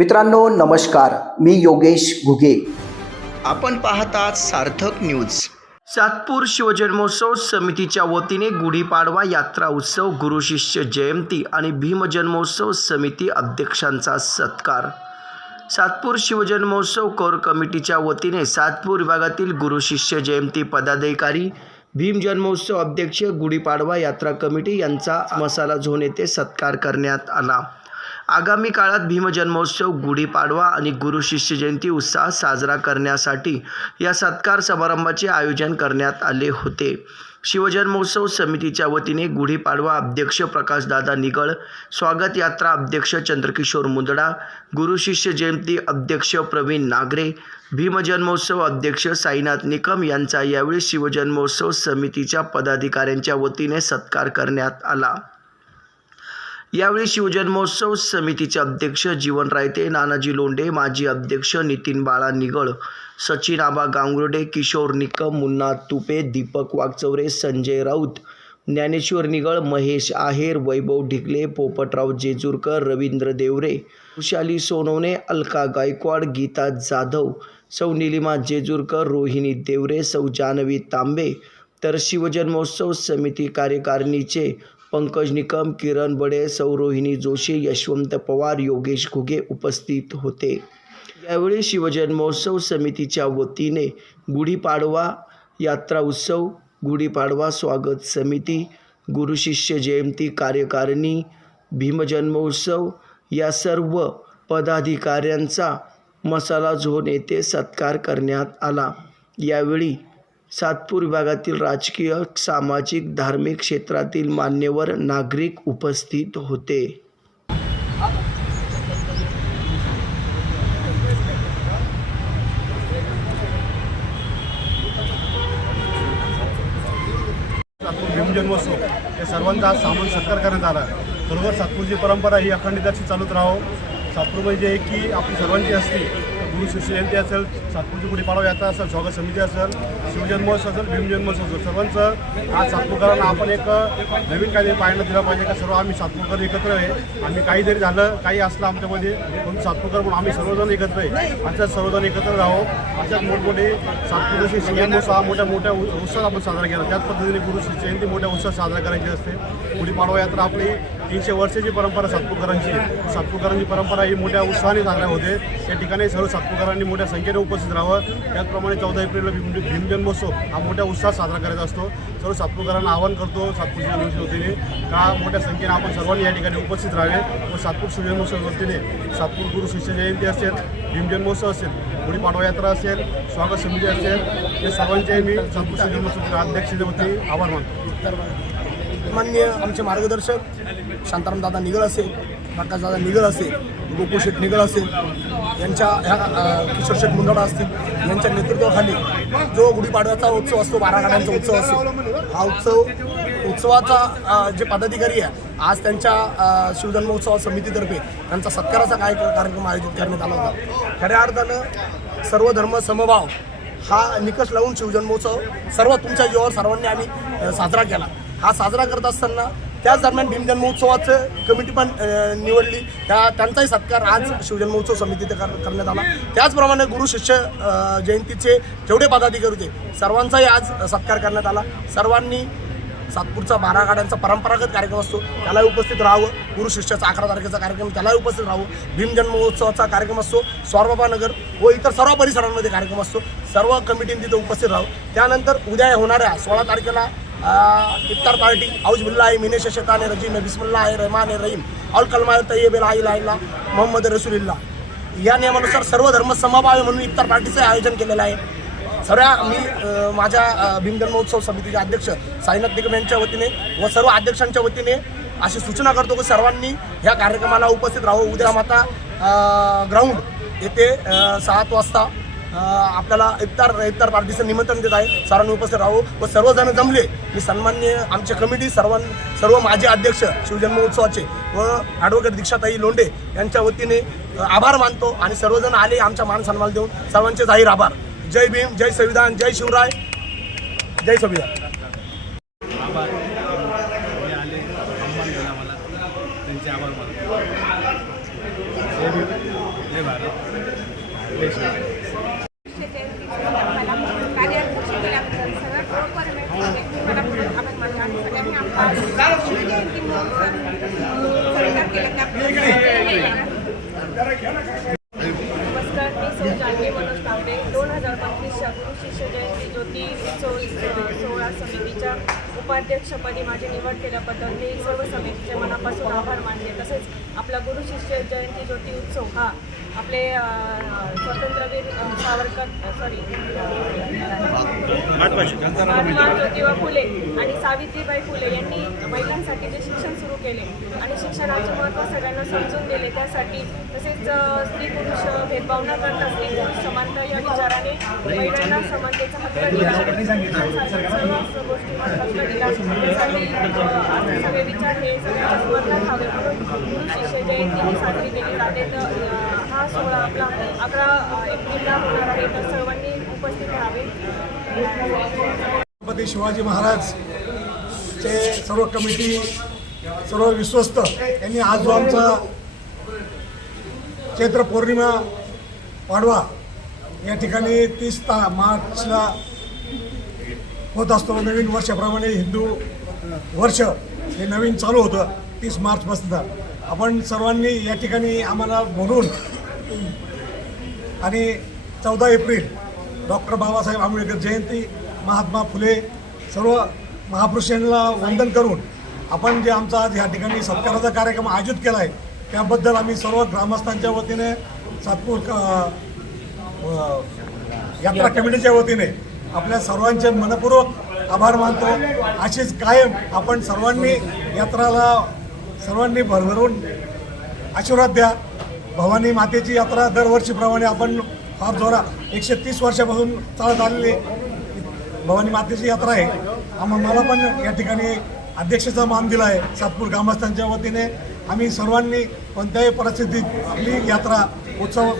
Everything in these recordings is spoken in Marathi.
मित्रांनो नमस्कार. मी योगेश घुगे. आपण पाहतात सार्थक न्यूज. सातपूर शिवजन्मोत्सव समितीच्या वतीने गुढीपाडवा यात्रा उत्सव गुरुशिष्य जयंती आणि भीमजन्मोत्सव समिती अध्यक्षांचा सत्कार. सातपूर शिवजन्मोत्सव कोर कमिटीच्या वतीने सातपूर विभागातील गुरुशिष्य जयंती पदाधिकारी भीम जन्मोत्सव अध्यक्ष गुढीपाडवा यात्रा कमिटी यांचा मसाला झोन येथे सत्कार करण्यात आला. आगामी काळात भीमजन्मोत्सव गुढीपाडवा आणि गुरु शिष्य जयंती उत्साह साजरा करण्यासाठी या सत्कार समारंभाचे आयोजन करण्यात आले होते. शिवजन्मोत्सव समितीच्या वतीने गुढीपाडवा अध्यक्ष प्रकाशदादा निगळ स्वागत यात्रा अध्यक्ष चंद्रकिशोर मुंदडा गुरु शिष्य जयंती अध्यक्ष प्रवीण नागरे भीमजन्मोत्सव अध्यक्ष साईनाथ निकम यांचा यावेळी शिवजन्मोत्सव समितीच्या पदाधिकाऱ्यांच्या वतीने सत्कार करण्यात आला. यावेळी शिवजन्मोत्सव समितीचे अध्यक्ष जीवन रायते नानाजी लोंढे माजी अध्यक्ष नितीन बाळा निगळ सचिन आबा गांगुर्डे किशोर निकम मुन्ना तुपे दीपक वागचौरे संजय राऊत ज्ञानेश्वर निगळ महेश आहेर वैभव ढिकले पोपटराव जेजूरकर रवींद्र देवरे खुशाली सोनवणे अलका गायकवाड गीता जाधव सौ निलिमा जेजूरकर रोहिणी देवरे सौ जानवी तांबे. तर शिवजन्मोत्सव समिती कार्यकारिणीचे पंकज निकम किरण बडे सौरोहिणी जोशी यशवंत पवार योगेश घुगे उपस्थित होते. यावेळी शिवजन्मोत्सव समितीच्या वतीने गुढीपाडवा यात्रा उत्सव गुढीपाडवा स्वागत समिती गुरुशिष्य जयंती कार्यकारिणी भीमजन्मोत्सव या सर्व पदाधिकाऱ्यांचा मसाला झोन येथे सत्कार करण्यात आला. यावेळी सातपूर विभागातील राजकीय सामाजिक धार्मिक क्षेत्रातील मान्यवर नागरिक उपस्थित होते. भीमजन्मोत्सव हे सर्वांचा आज सामूहिक सत्कार करण्यात आला बरोबर सातपूरची परंपरा ही अखंडित अशी चालूच राहो. सातपूर म्हणजे की आपली सर्वांची असते गुरु शिष्य जयंती असेल सातपूरची गुढीपाडवा यात्रा असेल स्वागत समिती असेल शिवजन्मोत्सव असेल भीमजन्मोत्सव असेल. सर्वांचं आज सातपूरकरांना आपण एक नवीन काहीतरी पाहायला दिलं पाहिजे का सर्व आम्ही सातपूरकर एकत्र आहे. आम्ही काही जरी झालं काही असलं आमच्यामध्ये पण सातपूरकर म्हणून आम्ही सर्वजण एकत्र आहे. अशाच सर्वजण एकत्र राहो. अशाच मोठमोठे सातपूरचे शिवजन्मोत्सव हा मोठ्या मोठ्या उ- आपण साजरा केला. त्याच पद्धतीने गुरु शिष्य जयंती मोठ्या उत्सवात साजरा करायची असते. गुढीपाडवा यात्रा आपली तीनशे वर्षाची परंपरा सातपूरकरांची सातपूरकरांची परंपरा ही मोठ्या उत्साहाने साजरा होते. त्या ठिकाणी सर्व सातपूरकरांनी मोठ्या संख्येने उपस्थित राहावं. त्याचप्रमाणे चौदा एप्रिलला भीम भीमजन्मोत्सव हा मोठ्या उत्साहात साजरा करायचा असतो. सर्व सातपूरकरांना आवाहन करतो सातपूर शिवजन्मोत्सव वतीने का मोठ्या संख्येने आपण सर्वांनी या ठिकाणी उपस्थित राहावे व सातपूर सूर्यजन्मोत्सव वतीने सातपूर गुरु शिष्य जयंती असेल भीमजन्मोत्सव असेल गुढीपाडवा यात्रा असेल स्वागत समिती असेल हे सर्वांचे मी सातपूर शिवजन्मोत्सव अध्यक्ष वतीने आभार मानतो. मान्य आमचे मार्गदर्शक शांताराम दादा निगळ असेल प्रकाश दादा निगळ असेल गोकुळ शेठ निगळ असेल यांच्या ह्या किशोर शेठ मुंदडा असतील यांच्या नेतृत्वाखाली जो गुढीपाडव्याचा उत्सव असतो बारा गाड्यांचा उत्सव असतो हा उत्सव उत्सवाचा जे पदाधिकारी आहे आज त्यांच्या शिवजन्मोत्सव समितीतर्फे त्यांचा सत्काराचा काय कार्यक्रम आयोजित करण्यात आला होता. खऱ्या अर्थानं सर्व धर्म समभाव हा निकष लावून शिवजन्मोत्सव सर्व तुमच्या जीवावर सर्वांनी आम्ही साजरा केला. हा साजरा करत असताना त्याच दरम्यान भीमजन्मोत्सवाचं कमिटी पण निवडली. त्या त्यांचाही सत्कार आज शिवजन्मोत्सव समितीत कर करण्यात आला. त्याचप्रमाणे गुरु शिष्य जयंतीचे जेवढे पदाधिकारी होते सर्वांचाही आज सत्कार करण्यात आला. सर्वांनी सातपूरचा बारा गाड्यांचा परंपरागत कार्यक्रम असतो त्यालाही उपस्थित राहावं. गुरु शिष्याचा अकरा तारखेचा कार्यक्रम त्यालाही उपस्थित राहावं. भीमजन्मोत्सवाचा कार्यक्रम असतो स्वारबाबानगर व इतर सर्व परिसरांमध्ये कार्यक्रम असतो. सर्व कमिटीने तिथे उपस्थित राहावं. त्यानंतर उद्या होणाऱ्या सोळा तारखेला इफ्तार पार्टी औज बिल्ला आहे मिनेश शेताने रजीम बिस्मिल्ला आहे रहमान आहे रहीम। अल कलमा तय्यब ला इला मोहम्मद रसुलिल्ला या नियमानुसार सर्व धर्म समभावे म्हणून इफ्तार पार्टीचं आयोजन केलेलं आहे. सर्व मी माझ्या भीमगन महोत्सव समितीचे अध्यक्ष साईनाथ निगम यांच्या वतीने व सर्व अध्यक्षांच्या वतीने अशी सूचना करतो की सर्वांनी ह्या कार्यक्रमाला उपस्थित राहावं उद्या माता ग्राउंड येथे सात वाजता आपल्याला इफ्तार इफ्तार पार्टीचं निमंत्रण देत आहे. सर्वांनी उपस्थित राहू व सर्वजण जमले. मी सन्मान्य आमची कमिटी सर्वां सर्व माजी अध्यक्ष शिवजन्मोत्सवाचे व ॲडव्होकेट दीक्षाताई लोंढे यांच्या वतीने आभार मानतो आणि सर्वजण आले आमच्या मान सन्मान देऊन. सर्वांचे जाहीर आभार. जय भीम जय संविधान जय शिवराय. जय संविधान. त्यांचे आभार मानतो. जय भीम जय भारत जय श्री कार्याध्यक्ष केल्याबद्दल सगळ्यात बरोबर मनापूर्वक आभार मानतो आणि सगळ्यांनी आमचा शिवजयंती महोत्सव स्वीकार केला त्याबद्दल नमस्कार मी सौ जानवी मनोज तांबे दोन हजार पंचवीसच्या गुरु शिष्य जयंती ज्योती उत्सव सोहळा समितीच्या उपाध्यक्षपदी माझी निवड केल्याबद्दल मी सर्व समितीचे मनापासून आभार मानले तसेच आपला गुरु शिष्य जयंती ज्योती उत्सव हा आपले स्वातंत्र्यवीर सावरकर सॉरी महात्मा ज्योतिबा फुले आणि सावित्रीबाई फुले यांनी महिलांसाठी जे शिक्षण सुरू केले आणि शिक्षणाचे महत्त्व सगळ्यांना समजून दिले त्यासाठी तसेच स्त्री पुरुष भेदभाव न करता स्त्री पुरुष समानता या विचाराने महिलांना समानतेचा हक्क दिला. सर्व गोष्टींवर हक्क दिला त्यासाठी अ, असे सगळे विचार हे सगळ्यांच्या स्मरणात हवे म्हणून गुरु शिष्य जयंती ही साजरी केली जाते. तर अ, हा सोहळा आपला अकरा एप्रिलला होणार आहे. तर सर्वांनी उपस्थित राहावे. छत्रपती शिवाजी महाराज चे सर्व कमिटी सर्व विश्वस्त यांनी आज जो आमचा चैत्र पौर्णिमा पाडवा या ठिकाणी तीस ता मार्चला होत असतो. नवीन वर्षाप्रमाणे हिंदू वर्ष हे नवीन चालू होतं तीस मार्चपासून. आपण सर्वांनी या ठिकाणी आम्हाला बोलून आणि चौदा एप्रिल डॉक्टर बाबासाहेब आंबेडकर जयंती महात्मा फुले सर्व महापुरुषांना वंदन करून आपण जे आमचा आज या ठिकाणी सत्काराचा कार्यक्रम आयोजित केला आहे त्याबद्दल आम्ही सर्व ग्रामस्थांच्या वतीने सातपूर क- यात्रा कमिटीच्या वतीने आपल्या सर्वांचे मनपूर्वक आभार मानतो. अशीच कायम आपण सर्वांनी यात्राला सर्वांनी भरभरून आशीर्वाद द्या. भवानी मातेची यात्रा दरवर्षीप्रमाणे आपण फार जोरा एकशे तीस वर्षापासून चालत आलेली भवानी मातेची यात्रा आहे. आम्हा मला पण या ठिकाणी अध्यक्षाचा मान दिला आहे. सातपूर ग्रामस्थांच्या वतीने आम्ही सर्वांनी कोणत्याही परिस्थितीत आपली यात्रा उत्सव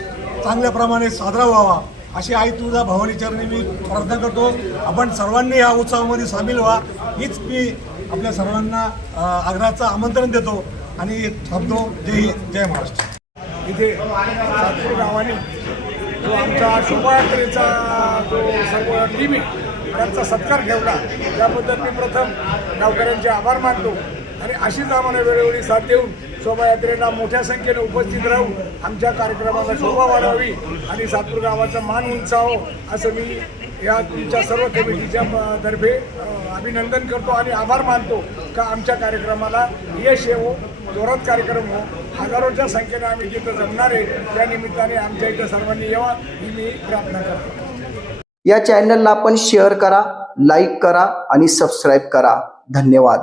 चांगल्या प्रमाणे साजरा व्हावा अशी आई तुझा भवानी चरणी मी प्रार्थना करतो. आपण सर्वांनी या उत्सवामध्ये सामील व्हा. हीच मी आपल्या सर्वांना आग्रहाचं आमंत्रण देतो आणि थांबतो. जय हिंद जय महाराष्ट्र. इथे सातपूर गावाने जो आमच्या शोभायात्रेचा जो सर्व टीम आहे त्यांचा सत्कार ठेवला. त्याबद्दल मी प्रथम गावकऱ्यांचे आभार मानतो. आणि अशीच आम्हाला वेळोवेळी साथ देऊन शोभायात्रेला मोठ्या संख्येने उपस्थित राहून आमच्या कार्यक्रमाला शोभा वाढावी आणि सातपूर गावाचा मान उंचावं असं मी या तुमच्या सर्व कमिटीच्या तर्फे अभिनंदन करतो आणि आभार मानतो का आमच्या कार्यक्रमाला यश येवो. जोरात कार्यक्रम हो. हजारोच्या संख्येने आम्ही जिथं जमणार आहे त्या निमित्ताने आमच्या इथं सर्वांनी यावा ही मी प्रार्थना करतो. या चॅनलला आपण शेअर करा लाईक करा आणि सबस्क्राईब करा. धन्यवाद.